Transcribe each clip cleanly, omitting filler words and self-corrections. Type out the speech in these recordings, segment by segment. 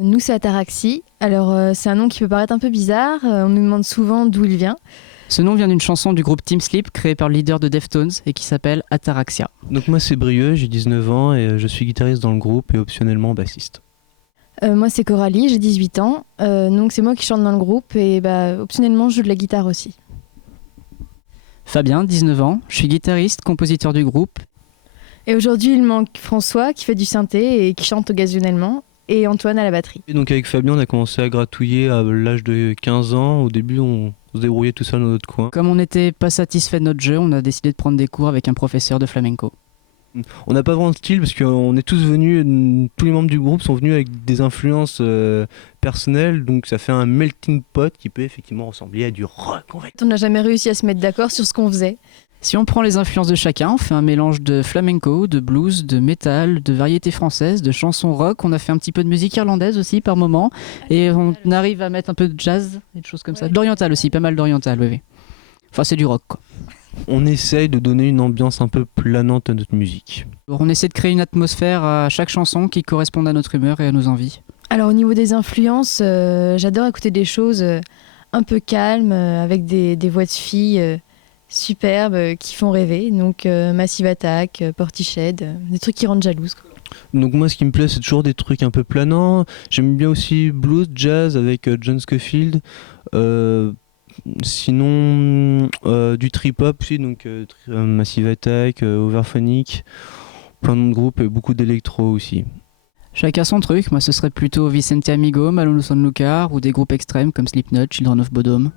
Nous, c'est Ataraxie. Alors, c'est un nom qui peut paraître un peu bizarre. On nous demande souvent d'où il vient. Ce nom vient d'une chanson du groupe Team Sleep créé par le leader de Deftones et qui s'appelle Ataraxia. Donc moi c'est Brieux, j'ai 19 ans et je suis guitariste dans le groupe et optionnellement bassiste. Moi, c'est Coralie, j'ai 18 ans. Donc, c'est moi qui chante dans le groupe et optionnellement, je joue de la guitare aussi. Fabien, 19 ans, je suis guitariste, compositeur du groupe. Et aujourd'hui, il manque François qui fait du synthé et qui chante occasionnellement, et Antoine à la batterie. Et donc avec Fabien on a commencé à gratouiller à l'âge de 15 ans. Au début on se débrouillait tout seul dans notre coin. Comme on n'était pas satisfait de notre jeu, on a décidé de prendre des cours avec un professeur de flamenco. On n'a pas vraiment de style parce qu'on est tous venus, tous les membres du groupe sont venus avec des influences personnelles, donc ça fait un melting pot qui peut effectivement ressembler à du rock. On n'a jamais réussi à se mettre d'accord sur ce qu'on faisait. Si on prend les influences de chacun, on fait un mélange de flamenco, de blues, de métal, de variétés françaises, de chansons rock. On a fait un petit peu de musique irlandaise aussi par moment. Et on arrive à mettre un peu de jazz et de choses comme ça. D'oriental aussi, pas mal d'oriental, oui. Enfin, c'est du rock, quoi. On essaye de donner une ambiance un peu planante à notre musique. On essaie de créer une atmosphère à chaque chanson qui corresponde à notre humeur et à nos envies. Alors, au niveau des influences, j'adore écouter des choses un peu calmes, avec des voix de filles superbes qui font rêver. Donc, Massive Attack, Portiched, des trucs qui rendent jalouse. Donc moi ce qui me plaît c'est toujours des trucs un peu planants. J'aime bien aussi blues, jazz avec John Scofield. Sinon du trip-hop aussi, donc Massive Attack, Overphonic, plein de groupes et beaucoup d'électro aussi. Chacun son truc, moi ce serait plutôt Vicente Amigo, Malone Sanlúcar ou des groupes extrêmes comme Slipknot, Children of Bodom.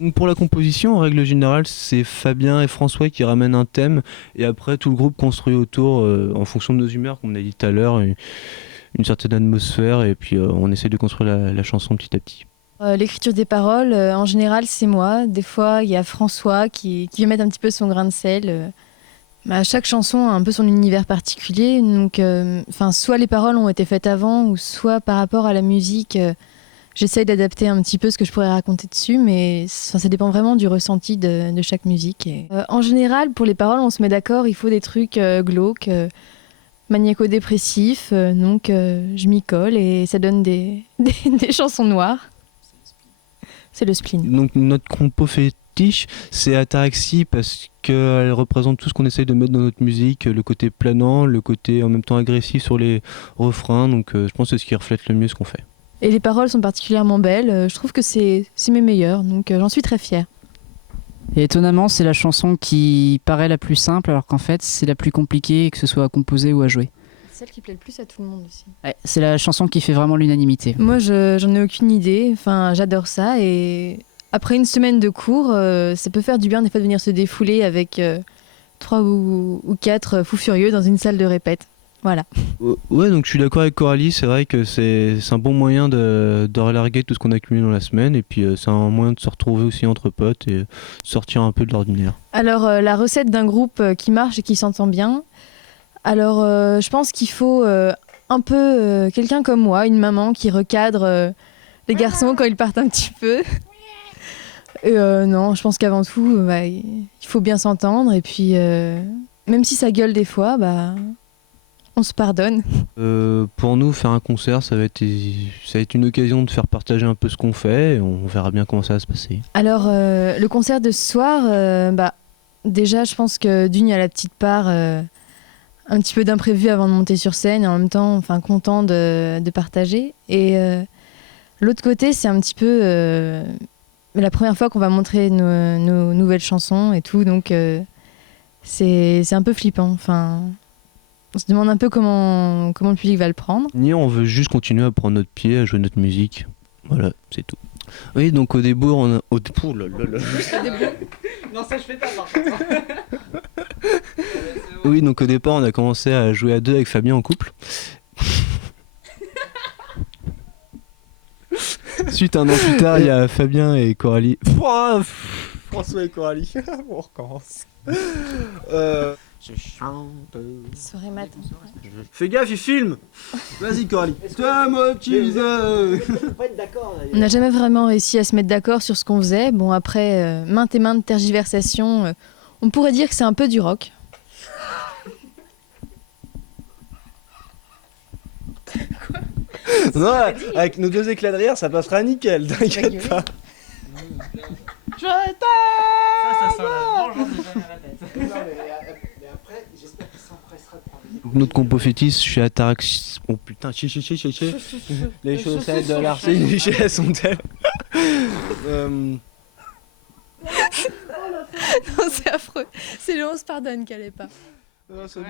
Donc pour la composition, en règle générale, c'est Fabien et François qui ramènent un thème et après tout le groupe construit autour en fonction de nos humeurs, comme on a dit tout à l'heure, une certaine atmosphère et puis on essaie de construire la chanson petit à petit. L'écriture des paroles, en général, c'est moi. Des fois, il y a François qui veut mettre un petit peu son grain de sel. Chaque chanson a un peu son univers particulier. Donc, soit les paroles ont été faites avant, ou soit par rapport à la musique, j'essaye d'adapter un petit peu ce que je pourrais raconter dessus. Mais ça dépend vraiment du ressenti de chaque musique. En général, pour les paroles, on se met d'accord, il faut des trucs glauques, maniaco-dépressifs. Donc, je m'y colle et ça donne des chansons noires. C'est le spleen. Donc notre compo fétiche, c'est Ataraxie parce qu'elle représente tout ce qu'on essaye de mettre dans notre musique, le côté planant, le côté en même temps agressif sur les refrains. Donc je pense que c'est ce qui reflète le mieux ce qu'on fait. Et les paroles sont particulièrement belles. Je trouve que c'est mes meilleures, donc j'en suis très fière. Et étonnamment, c'est la chanson qui paraît la plus simple alors qu'en fait c'est la plus compliquée, que ce soit à composer ou à jouer. C'est celle qui plaît le plus à tout le monde aussi. Ouais, c'est la chanson qui fait vraiment l'unanimité. Moi, j'en ai aucune idée. Enfin, j'adore ça. Et après une semaine de cours, ça peut faire du bien des fois de venir se défouler avec 3 ou 4 fous furieux dans une salle de répète. Voilà. Ouais, donc je suis d'accord avec Coralie, c'est vrai que c'est un bon moyen de relarguer tout ce qu'on a accumulé dans la semaine et puis c'est un moyen de se retrouver aussi entre potes et sortir un peu de l'ordinaire. Alors, la recette d'un groupe qui marche et qui s'entend bien, alors je pense qu'il faut un peu quelqu'un comme moi, une maman qui recadre les garçons quand ils partent un petit peu. Et non, je pense qu'avant tout, il faut bien s'entendre et puis même si ça gueule des fois, on se pardonne. Pour nous, faire un concert, ça va être une occasion de faire partager un peu ce qu'on fait et on verra bien comment ça va se passer. Alors, le concert de ce soir, déjà, je pense que d'une, il y a la petite part, un petit peu d'imprévu avant de monter sur scène et en même temps, content de partager. Et l'autre côté, c'est un petit peu la première fois qu'on va montrer nos nouvelles chansons et tout, donc c'est un peu flippant. On se demande un peu comment le public va le prendre. On veut juste continuer à prendre notre pied, à jouer notre musique. Voilà, c'est tout. Oui, donc au début, on a... Oh là là là. Non, ça je fais pas par contre. Oui, donc au départ, on a commencé à jouer à deux avec Fabien en couple. Suite, un an plus tard, il y a Fabien et Coralie. François et Coralie. On recommence. Je chante. Soirée matin. Fais gaffe, il filme. Vas-y, Coralie. Toi, moi, tu pas être d'accord. On n'a jamais vraiment réussi à se mettre d'accord sur ce qu'on faisait. Bon, après maintes et maintes tergiversations, on pourrait dire que c'est un peu du rock. Non, avec nos 2 éclats de rire, ça passera nickel, t'inquiète pas. Ça sent la vengeance de Jeanne à la tête. Mais après, j'espère qu'il s'empressera de parler. Donc, notre compo fétiche, je suis Atarax. Oh putain, Les chaussettes de Larcy Michel sont-elles Non, c'est affreux. C'est le on se pardonne qu'elle est pas. Non, c'est bon.